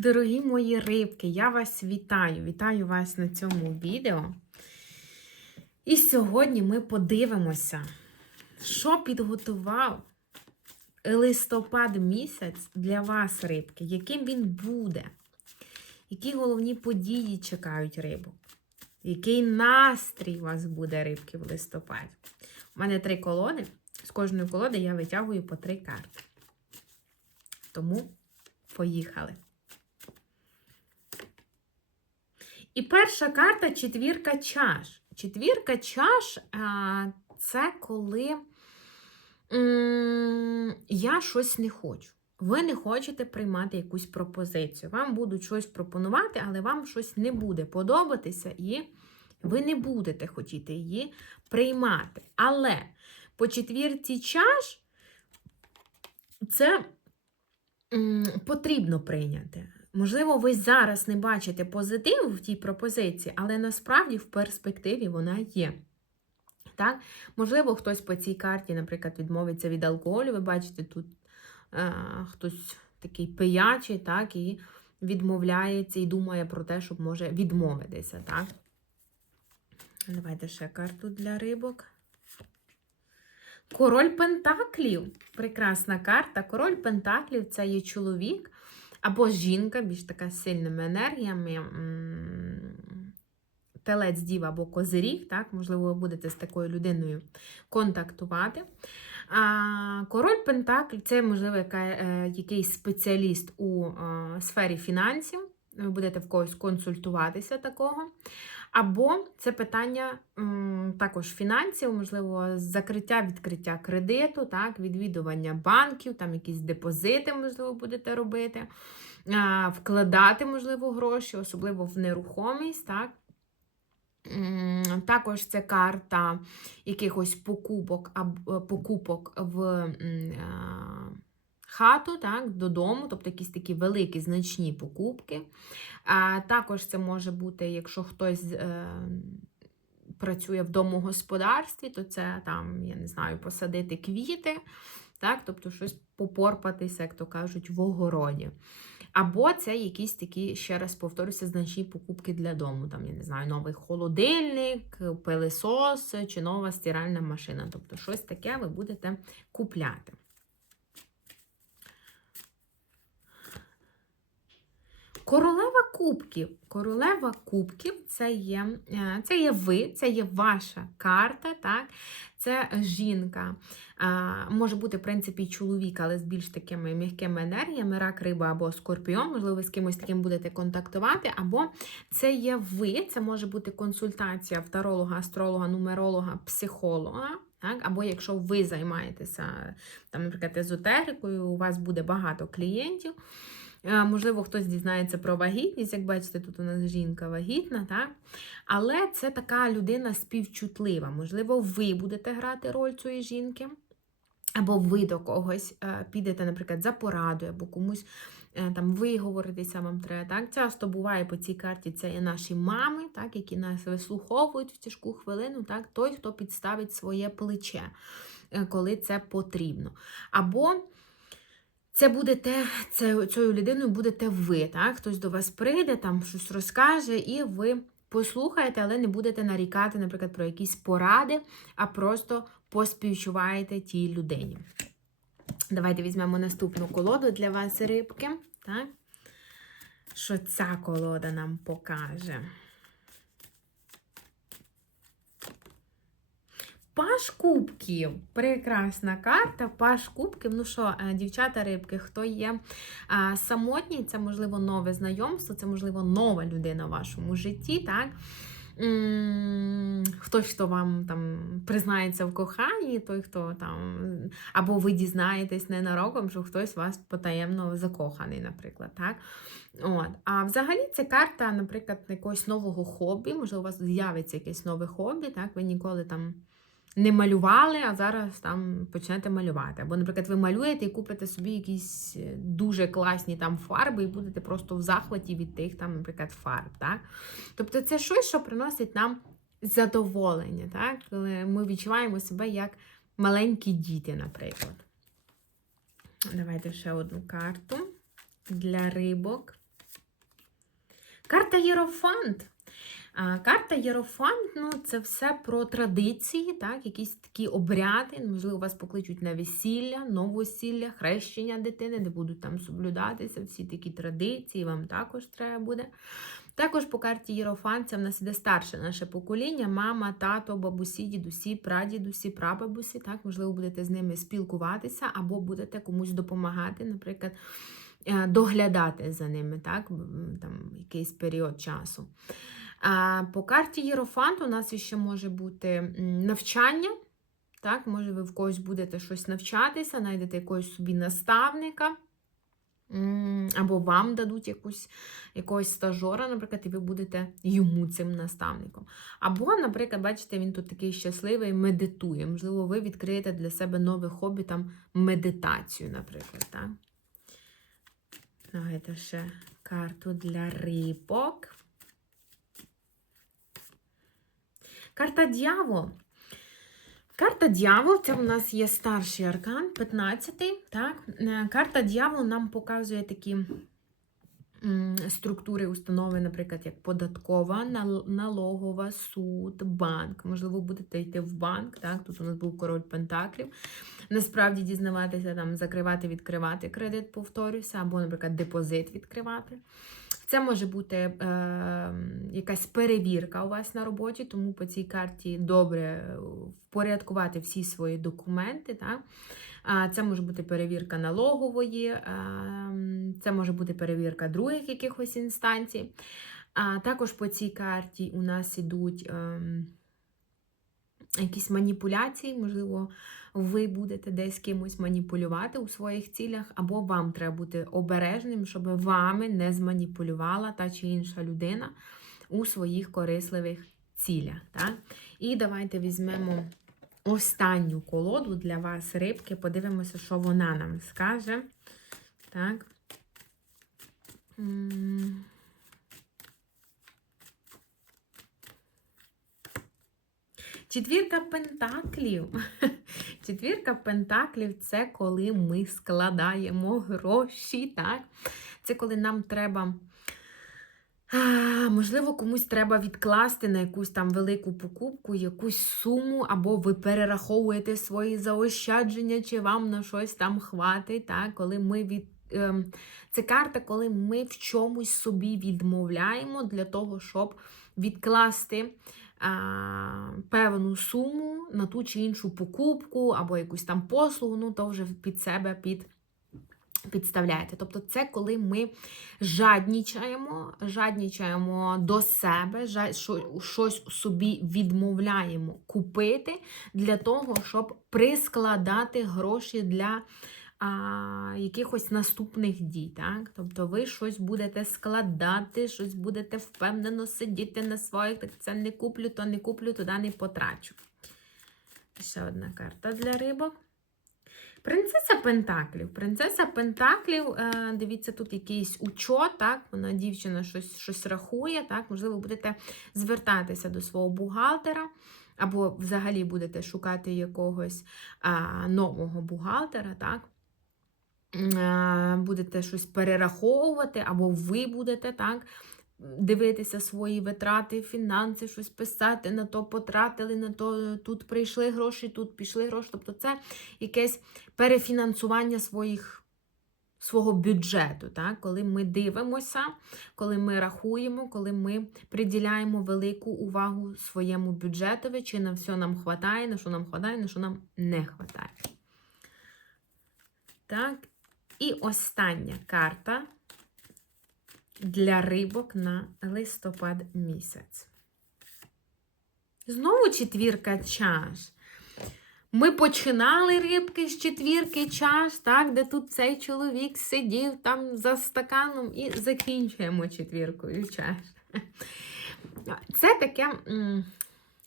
Дорогі мої рибки, я вас вітаю! Вітаю вас на цьому відео. І сьогодні ми подивимося, що підготував листопад місяць для вас, рибки, яким він буде, які головні події чекають рибок, який настрій у вас буде рибки в листопаді. У мене три колоди. З кожної колоди я витягую по три карти. Тому поїхали. І перша карта четвірка чаш. Четвірка чаш це коли я щось не хочу. Ви не хочете приймати якусь пропозицію. Вам будуть щось пропонувати, але вам щось не буде подобатися, і ви не будете хотіти її приймати. Але по четвірці чаш це потрібно прийняти. Можливо, ви зараз не бачите позитиву в тій пропозиції, але насправді в перспективі вона є. Так? Можливо, хтось по цій карті, наприклад, відмовиться від алкоголю. Ви бачите, тут е, хтось такий пиячий, так, і відмовляється і думає про те, щоб може відмовитися. Так? Давайте ще карту для рибок. Король Пентаклів. Прекрасна карта. Король Пентаклів це є чоловік або жінка, більш така з сильними енергіями. Телець дів або козиріг, так, можливо, ви будете з такою людиною контактувати. Король Пентакль це, можливо, е, якийсь спеціаліст у е, сфері фінансів. Ви будете в когось консультуватися такого. Або це питання м, також фінансів, можливо, закриття, відкриття кредиту, так, відвідування банків, там якісь депозити, можливо, будете робити, а, вкладати, можливо, гроші, особливо в нерухомість. так. Також це карта якихось покупок, аб- покупок в хату, так, додому, тобто якісь такі великі значні покупки. А також це може бути, якщо хтось е, працює в домогосподарстві, то це там, я не знаю, посадити квіти, так, тобто щось попорпатися, як то кажуть, в огороді. Або це якісь такі, ще раз повторюся, значні покупки для дому. Там, я не знаю, новий холодильник, пилисос чи нова стиральна машина. Тобто щось таке ви будете купляти. Королева кубків. Королева кубків це є, е, це є ви, це є ваша карта, так? це жінка. Може бути, в принципі, чоловік, але з більш такими м'якими енергіями, рак, риба або скорпіон, можливо, ви з кимось таким будете контактувати, або це є ви, це може бути консультація таролога, астролога, нумеролога, психолога. Так? Або якщо ви займаєтеся, там, наприклад, езотерикою, у вас буде багато клієнтів. Е, Можливо, хтось дізнається про вагітність, як бачите, тут у нас жінка вагітна, так? але це така людина співчутлива. Можливо, ви будете грати роль цієї жінки, або ви до когось е, підете, наприклад, за порадою, або комусь е, там виговоритися вам треба. Так? Часто буває по цій карті це є наші мами, так, які нас вислуховують в тяжку хвилину, так? той, хто підставить своє плече, коли це потрібно. Або це будете, це, цією людиною будете ви. Так? Хтось до вас прийде, там щось розкаже, і ви послухаєте, але не будете нарікати, наприклад, про якісь поради, а просто поспівчуваєте тій людині. Давайте візьмемо наступну колоду для вас, рибки. Так? Що ця колода нам покаже? Паш кубків. Прекрасна карта. Паш кубків. Ну що, е, дівчата рибки, хто є а, самотній, це, можливо, нове знайомство, це, можливо, нова людина в вашому житті. так? Хтось, хто вам там признається в коханні, той, хто там, або ви дізнаєтесь ненароком, що хтось вас потаємно закоханий, наприклад. так? От. А взагалі це карта, наприклад, якогось нового хобі, можливо, у вас з'явиться якесь нове хобі, так? ви ніколи там не малювали, а зараз там почнете малювати. Або, наприклад, ви малюєте і купите собі якісь е, дуже класні там фарби, і будете просто в захваті від тих, там, наприклад, фарб. Так? Тобто це щось, що приносить нам задоволення, так? коли ми відчуваємо себе як маленькі діти, наприклад. Давайте ще одну карту для рибок. Карта Єрофант. Карта Єрофант ну, це все про традиції, так, якісь такі обряди. Можливо, вас покличуть на весілля, новосілля, хрещення дитини, де будуть там соблюдатися всі такі традиції, вам також треба буде. Також по карті Єрофант це в нас іде старше наше покоління: мама, тато, бабусі, дідусі, прадідусі, прабабусі. Так, можливо, будете з ними спілкуватися або будете комусь допомагати, наприклад, е, доглядати за ними, так, там якийсь період часу. По карті Єрофант у нас ще може бути навчання. Так, Може, ви в когось будете щось навчатися, знайдете якогось собі наставника. Або вам дадуть якусь, якогось стажора, наприклад, і ви будете йому цим наставником. Або, наприклад, бачите, він тут такий щасливий, медитує. Можливо, ви відкриєте для себе нове хобі, там медитацію, наприклад. Так? Давайте ще карту для рибок. Карта дьявол. Карта дьявол це у нас є старший аркан, 15-й. так? Е, карта дьявол нам показує такі структури установи, наприклад, як податкова, налогова, суд, банк. Можливо, будете йти в банк. так? Тут у нас був король Пентаклів. Насправді дізнаватися, там, закривати, відкривати кредит, повторюся, або, наприклад, депозит відкривати. Це може бути е, якась перевірка у вас на роботі, тому по цій карті добре впорядкувати всі свої документи. Так? Це може бути перевірка налогової, е, це може бути перевірка других якихось інстанцій. А також по цій карті у нас ідуть ем, якісь маніпуляції, можливо, ви будете десь кимось маніпулювати у своїх цілях, або вам треба бути обережним, щоб вами не зманіпулювала та чи інша людина у своїх корисливих цілях. Так? І давайте візьмемо останню колоду для вас, рибки, подивимося, що вона нам скаже. Так. Четвірка пентаклів. Четвірка пентаклів це коли ми складаємо гроші. так? Це коли нам треба. Можливо, комусь треба відкласти на якусь там велику покупку, якусь суму, або ви перераховуєте свої заощадження, чи вам на щось там хватить. Так? Коли ми від... Ем, це карта, коли ми в чомусь собі відмовляємо для того, щоб відкласти певну суму на ту чи іншу покупку, або якусь там послугу, ну то вже під себе під. Підставляєте. Тобто, це коли ми жаднічаємо, жаднічаємо до себе, щось собі відмовляємо купити для того, щоб прискладати гроші для а, якихось наступних дій. Так? Тобто ви щось будете складати, щось будете впевнено сидіти на своїх, так це не куплю, то не куплю, туди не потрачу. Ще одна карта для рибок. Принцеса Пентаклів. Принцеса Пентаклів, е, дивіться, тут якийсь учот, так, вона дівчина щось щось рахує, так, можливо, будете звертатися до свого бухгалтера, або взагалі будете шукати якогось а, нового бухгалтера. так будете щось перераховувати, або ви будете так, дивитися свої витрати, фінанси, щось писати, на то потратили, на то тут прийшли гроші, тут пішли гроші. Тобто це якесь перефінансування своїх. Свого бюджету, так? коли ми дивимося, коли ми рахуємо, коли ми приділяємо велику увагу своєму бюджетові, чи на все нам вистачає, на що нам вистачає, на що нам не вистачає. Так, і остання карта для рибок на листопад місяць. Знову четвірка чаш. Ми починали рибки з четвірки чаш, так, де тут цей чоловік сидів там за стаканом і закінчуємо четвіркою чаш. Це таке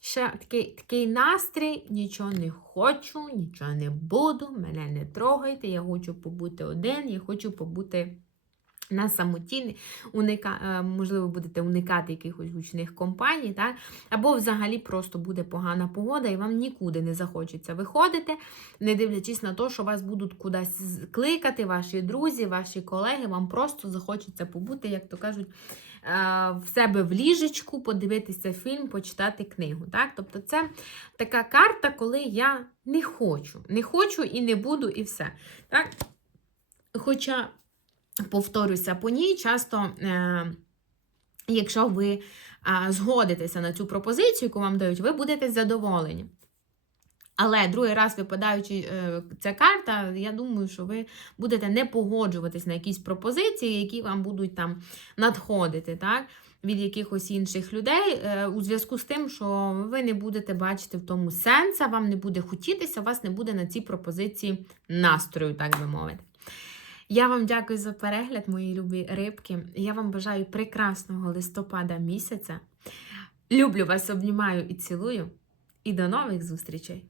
ще такий такий настрій, нічого не хочу, нічого не буду, мене не трогайте, я хочу побути один, я хочу побути на самоті, уника, е, можливо, будете уникати якихось гучних компаній, так? або взагалі просто буде погана погода, і вам нікуди не захочеться виходити, не дивлячись на те, що вас будуть кудись кликати, ваші друзі, ваші колеги, вам просто захочеться побути, як то кажуть, е, в себе в ліжечку, подивитися фільм, почитати книгу. Так? Тобто це така карта, коли я не хочу. Не хочу і не буду, і все. Так? Хоча повторюся по ній, часто, е, якщо ви е, згодитеся на цю пропозицію, яку вам дають, ви будете задоволені. Але другий раз випадаючи е, ця карта, я думаю, що ви будете не погоджуватись на якісь пропозиції, які вам будуть там надходити, так? Від якихось інших людей, е, у зв'язку з тим, що ви не будете бачити в тому сенса, вам не буде хотітися, у вас не буде на цій пропозиції настрою, так би мовити. Я вам дякую за перегляд, мої любі рибки. Я вам бажаю прекрасного листопада місяця. Люблю вас, обнімаю і цілую. І до нових зустрічей!